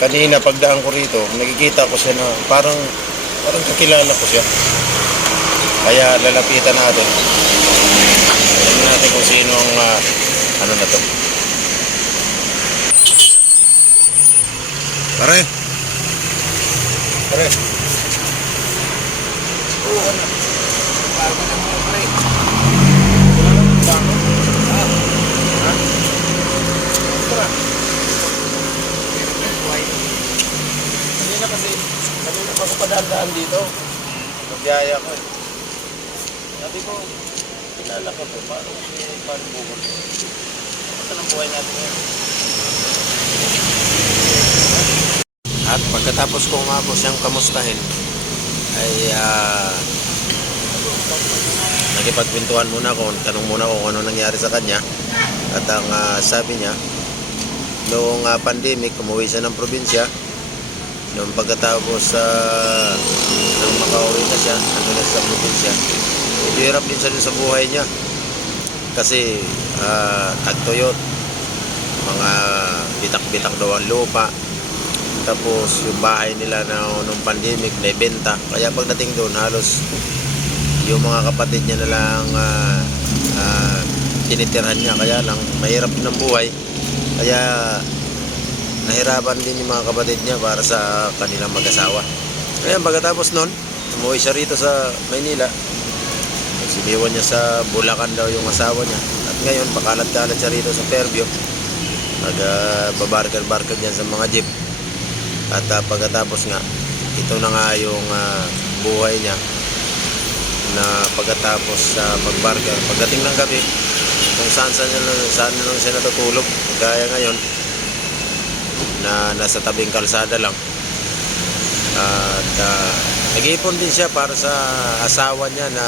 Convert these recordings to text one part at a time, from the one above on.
kanina pagdaan ko rito, nakikita ko siya na parang parang kakilala ko siya. Kaya lalapitan natin. Tingnan natin kung sino ang ah, ano na to. Pare. Pare. Oo, ano. Bago na mo, pare. Wala nang bago. Ah. Ha? Tara. Kanina kasi, kanina pa ako padaan dito. Magyaya ko eh. Sabi ko, kilala ko to. Paano si Paano Bukol? Basta ng buhay natin ngayon. At pagkatapos ko nga po siyang kamustahin, ay ah, nakipagpintuan muna ako, tanong muna ako kung ano nangyari sa kanya. At ang ah, sabi niya, noong ah, pandemic, umuwi siya ng probinsya. Noong pagkatapos sa nang makauwi na siya, na sa probinsya, medyo hirap din siya sa buhay niya. Kasi ah, tagtuyot, mga bitak-bitak daw ang lupa. Tapos yung bahay nila na nung pandemic na ibenta. Kaya pagdating doon halos yung mga kapatid niya na lang ah, ah, tinitirhan niya. Kaya lang mahirap ang buhay. Kaya nahirapan din yung mga kapatid niya para sa kanilang mag-asawa. Kaya pagkatapos noon, umuwi siya rito sa Maynila. Siniwan niya sa Bulacan daw yung asawa niya. At ngayon, pakalat-kalat siya rito sa Fairview. Nag-babarkad-barkad yan sa mga jeep. At ah, pagkatapos nga, ito na nga yung ah, buhay niya na pagkatapos sa magbarker, pagdating ng gabi, kung saan saan, saan na lang siya natutulog. Gaya ngayon, na nasa tabing kalsada lang. At ah, nag-iipon din siya para sa asawa niya na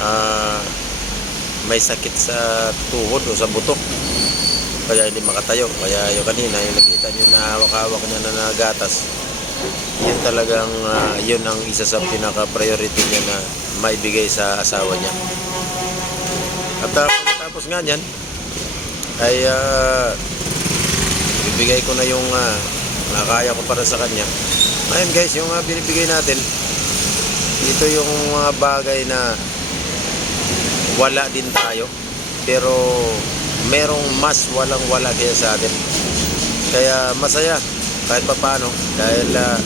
ah, may sakit sa tuhod o sa butok kaya hindi makatayo. Kaya yung kanina, yung nakita nyo na hawak-hawak niya na nagatas, yun talagang, ah, yun ang isa sa pinaka-priority niya na maibigay sa asawa niya. At uh, pagkatapos nga niyan, ay ah, bibigay ko na yung uh, nakaya ko para sa kanya. Ayun guys, yung ah, binibigay natin, ito yung mga bagay na wala din tayo. Pero merong mas walang wala kaya sa atin. Kaya masaya kahit pa paano dahil ah,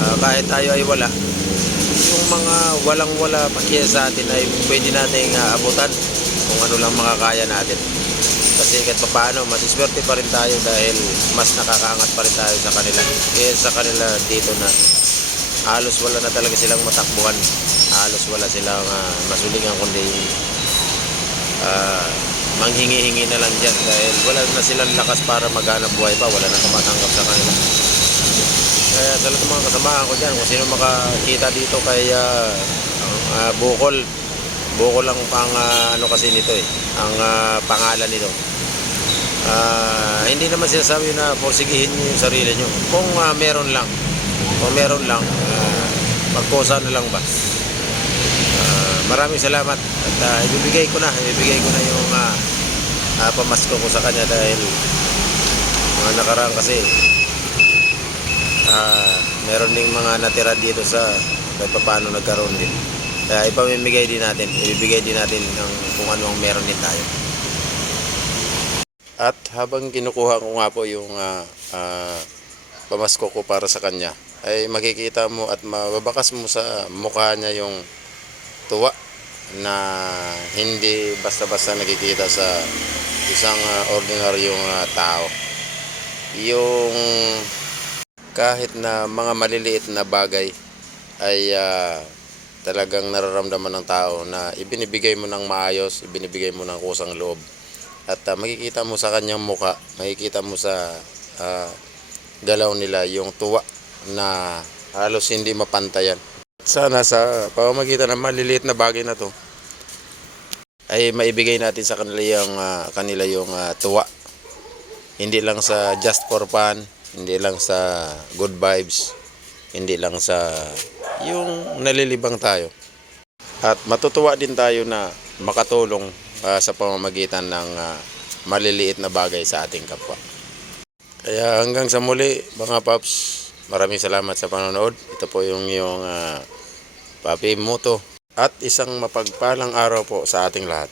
ah, kahit tayo ay wala yung mga walang wala pa kaya sa atin ay pwede nating ah, abutan kung ano lang makakaya natin kasi kahit pa paano masiswerte pa rin tayo dahil mas nakakaangat pa rin tayo sa kanila. Kaya sa kanila dito na halos wala na talaga silang matakbuhan. Halos wala silang ah, masulingan kundi ah, manghingi-hingi na lang dyan dahil wala na silang lakas para maghanap buhay pa. Wala na tumatanggap sa kanila. Kaya sa lahat ng mga kasamahan ko dyan kung sino makakita dito kay ang, ah, Bukol Bukol ang pang ah, ano kasi nito eh ang ah, pangalan nito. Ah, hindi naman sinasabi na porsigihin niyo yung sarili niyo. Kung ah, meron lang kung meron lang uh, magkusa na lang ba? Ah, maraming salamat at ah, ibibigay ko na ibibigay ko na yung ah, ah, pamasko ko sa kanya dahil mga nakaraan kasi ah, meron ding mga natira dito sa kahit pa paano nagkaroon din kaya ipamimigay din natin ibibigay din natin ng kung ano ang meron din tayo at habang kinukuha ko nga po yung ah, ah, pamasko ko para sa kanya ay makikita mo at mababakas mo sa mukha niya yung tuwa na hindi basta-basta nakikita sa isang ah, ordinaryong ah, tao. Yung kahit na mga maliliit na bagay ay ah, talagang nararamdaman ng tao na ibinibigay mo ng maayos, ibinibigay mo ng kusang loob. At ah, makikita mo sa kanyang muka, makikita mo sa ah, galaw nila yung tuwa na halos hindi mapantayan. Sana sa pamamagitan ng maliliit na bagay na to ay maibigay natin sa kanila yung ah, kanila yung ah, tuwa. Hindi lang sa just for fun, hindi lang sa good vibes, hindi lang sa yung nalilibang tayo. At matutuwa din tayo na makatulong ah, sa pamamagitan ng ah, maliliit na bagay sa ating kapwa. Kaya hanggang sa muli mga paps, maraming salamat sa panonood. Ito po yung yung ah, Papi Moto at isang mapagpalang araw po sa ating lahat.